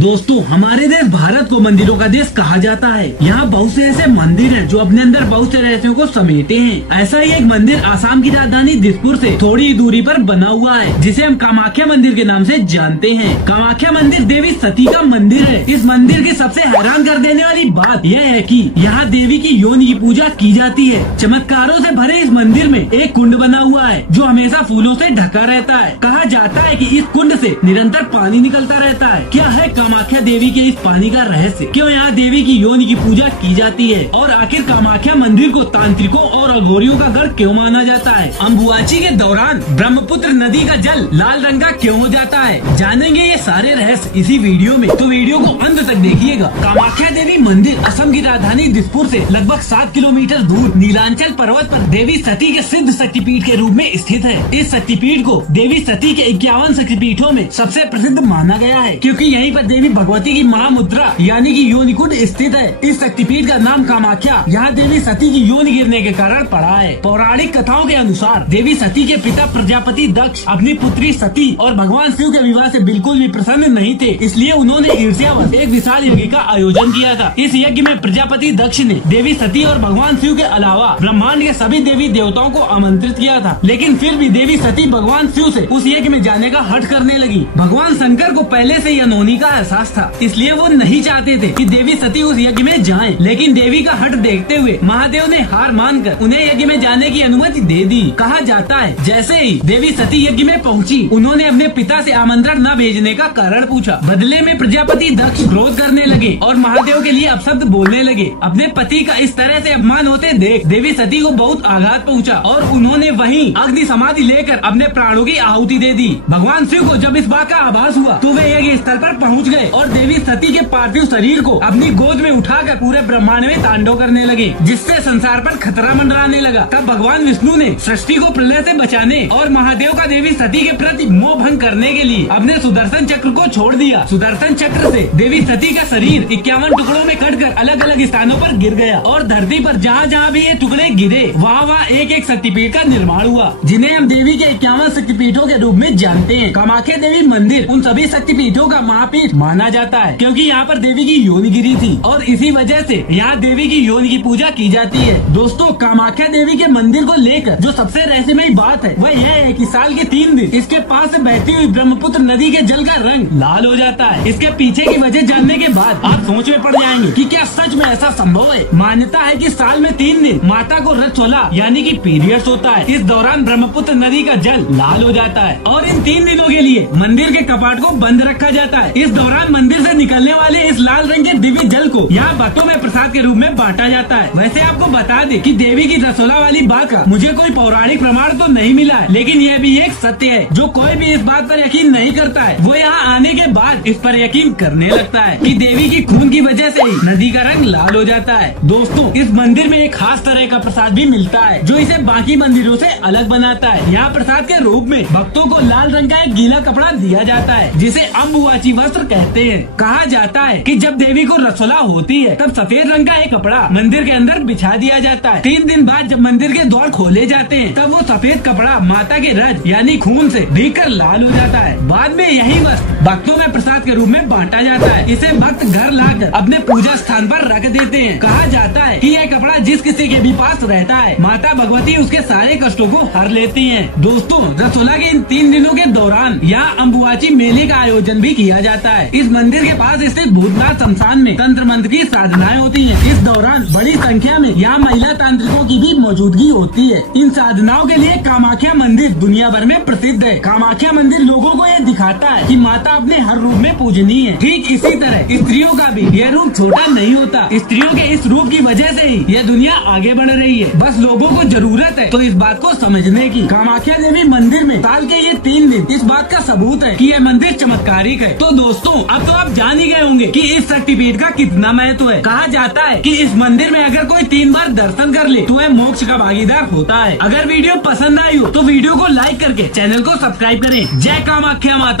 दोस्तों, हमारे देश भारत को मंदिरों का देश कहा जाता है। यहाँ बहुत से ऐसे मंदिर हैं जो अपने अंदर बहुत से रहस्यों को समेटे हैं। ऐसा ही एक मंदिर आसाम की राजधानी दिसपुर से थोड़ी दूरी पर बना हुआ है, जिसे हम कामाख्या मंदिर के नाम से जानते हैं। कामाख्या मंदिर देवी सती का मंदिर है। इस मंदिर की सबसे हैरान कर देने वाली बात यह है कि यहाँ देवी की योनि की पूजा की जाती है। चमत्कारों से भरे इस मंदिर में एक कुंड बना हुआ है जो हमेशा फूलों से ढका रहता है। कहा जाता है कि इस कुंड से निरंतर पानी निकलता रहता है। क्या है कामाख्या देवी के इस पानी का रहस्य? क्यों यहाँ देवी की योनि की पूजा की जाती है? और आखिर कामाख्या मंदिर को तांत्रिकों और अघोरियों का गढ़ क्यों माना जाता है? अम्बुबाची के दौरान ब्रह्मपुत्र नदी का जल लाल रंग का क्यों हो जाता है? जानेंगे ये सारे रहस्य इसी वीडियो में, तो वीडियो को अंत तक देखिएगा। कामाख्या देवी मंदिर असम की राजधानी दिसपुर से लगभग 7 किलोमीटर दूर नीलांचल पर्वत पर देवी सती के सिद्ध शक्तिपीठ के रूप में स्थित है। इस शक्तिपीठ को देवी सती के 51 शक्तिपीठों में सबसे प्रसिद्ध माना गया है, क्योंकि यहीं पर देवी भगवती की महामुद्रा यानी कि योनि कुंड स्थित है। इस शक्तिपीठ का नाम कामाख्या यहाँ देवी सती की योनि गिरने के कारण पड़ा है। पौराणिक कथाओं के अनुसार देवी सती के पिता प्रजापति दक्ष अपनी पुत्री सती और भगवान शिव के विवाह से बिल्कुल भी प्रसन्न नहीं थे, इसलिए उन्होंने ईर्ष्यावश एक विशाल यज्ञ का आयोजन किया था। इस यज्ञ में प्रजापति दक्ष ने देवी सती और भगवान शिव के अलावा ब्रह्मांड के सभी देवी देवताओं को आमंत्रित किया था, लेकिन फिर भी देवी सती भगवान शिव से उस यज्ञ में जाने का हठ करने लगी। भगवान शंकर को पहले से ही अनहोनी का एहसास था, इसलिए वो नहीं चाहते थे कि देवी सती उस यज्ञ में जाएं। लेकिन देवी का हठ देखते हुए महादेव ने हार मानकर उन्हें यज्ञ में जाने की अनुमति दे दी। कहा जाता है जैसे ही देवी सती यज्ञ में पहुंची, उन्होंने अपने पिता से आमंत्रण न भेजने का कारण पूछा। बदले में प्रजापति दक्ष क्रोध करने लगे और महादेव के लिए अपशब्द बोलने लगे। अपने पति का इस तरह से अपमान होते देख देवी सती को बहुत आघात पहुंचा और उन्होंने वहीं अग्नि समाधि लेकर अपने प्राणों की आहुति दे दी। भगवान शिव को जब इस बात का आभास हुआ तो वे यज्ञ स्थल पर पहुंच गए और देवी सती के पार्थिव शरीर को अपनी गोद में उठाकर पूरे ब्रह्मांड में तांडव करने लगे, जिससे संसार पर खतरा मंडराने लगा। तब भगवान विष्णु ने सृष्टि को प्रलय से बचाने और महादेव का देवी सती के प्रति मोह भंग करने के लिए अपने सुदर्शन चक्र को छोड़ दिया। सुदर्शन चक्र से देवी सती का शरीर 51 टुकड़ों में कटकर अलग अलग स्थानों पर गिर गया और धरती पर जहाँ जहाँ भी ये टुकड़े गिरे वहाँ एक एक शक्तिपीठ का निर्माण हुआ, जिन्हें हम देवी के 51 शक्तिपीठों के रूप में जानते हैं। कामाख्या देवी मंदिर उन सभी शक्तिपीठों का महापीठ माना जाता है, क्योंकि यहाँ पर देवी की योनि गिरी थी और इसी वजह से यहाँ देवी की योनि की पूजा की जाती है। दोस्तों, कामाख्या देवी के मंदिर को लेकर जो सबसे रहस्यमय बात है वह यह है कि साल के 3 दिन इसके पास से बहती हुई ब्रह्मपुत्र नदी के जल का रंग लाल हो जाता है। इसके पीछे की वजह जानने के बाद आप सोच में पड़ जाएंगे कि क्या सच में ऐसा संभव है। मान्यता है कि साल में 3 दिन माता को रजस्वला यानी कि पीरियड्स होता है। इस दौरान ब्रह्मपुत्र नदी का जल लाल हो जाता है और इन 3 दिनों के लिए मंदिर के कपाट को बंद रखा जाता है। इस दौरान मंदिर से निकलने वाले इस लाल रंग के दिव्य जल को यहाँ भक्तों में प्रसाद के रूप में बांटा जाता है। वैसे आपको बता दे कि देवी की रसोला वाली बात का मुझे कोई पौराणिक प्रमाण तो नहीं मिला है, लेकिन यह भी एक सत्य है। जो कोई भी इस बात पर यकीन नहीं करता है वो यहाँ आने के बाद इस पर यकीन करने लगता है कि देवी की खून की वजह से ही नदी का रंग लाल हो जाता है। दोस्तों, इस मंदिर में एक खास तरह का प्रसाद भी मिलता है जो इसे बाकी मंदिरों से अलग बनाता है। यहाँ प्रसाद के रूप में भक्तों को लाल रंग का एक गीला कपड़ा दिया जाता है, जिसे अम्बुबाची वस्त्र कहते हैं। कहा जाता है कि जब देवी को रसोला होती है तब सफेद रंग का एक कपड़ा मंदिर के अंदर बिछा दिया जाता है। 3 दिन बाद जब मंदिर के द्वार खोले जाते हैं तब वो सफेद कपड़ा माता के रज यानी खून से भीगकर लाल हो जाता है। बाद में यही वस्त्र भक्तों में प्रसाद के रूप में बांटा जाता है। इसे भक्त घर लाकर अपने पूजा स्थान पर रख देते हैं। कहा जाता है कि यह कपड़ा जिस किसी के भी पास रहता है माता भगवती उसके सारे कष्टों को हर लेती हैं। दोस्तों, रसोला के इन 3 दिनों के दौरान यहाँ अम्बुबाची मेले का आयोजन भी किया जाता है। इस मंदिर के पास स्थित भूतनाथ शमशान में तंत्र मंत्र की साधनाएं होती हैं। इस दौरान बड़ी संख्या में यहाँ महिला तांत्रिकों की भी मौजूदगी होती है। इन साधनाओं के लिए कामाख्या मंदिर दुनिया भर में प्रसिद्ध है। कामाख्या मंदिर लोगों को यह दिखाता है कि माता अपने हर रूप में पूजनीय है। ठीक इसी तरह स्त्रियों का भी यह रूप छोटा नहीं होता। स्त्रियों के इस रूप की वजह से ही यह दुनिया आगे बढ़ रही है। बस लोगों को जरूरत है तो इस बात को समझने की। कामाख्या देवी मंदिर में साल के ये 3 दिन इस बात का सबूत है कि यह मंदिर चमत्कारिक है। तो दोस्तों, अब तो आप जान ही गए होंगे कि इस शक्तिपीठ का कितना महत्व है। कहा जाता है कि इस मंदिर में अगर कोई 3 बार दर्शन कर ले तो वह मोक्ष का भागीदार होता है। अगर वीडियो पसंद आई हो तो वीडियो को लाइक करके चैनल को सब्सक्राइब करें। जय कामाख्या माता।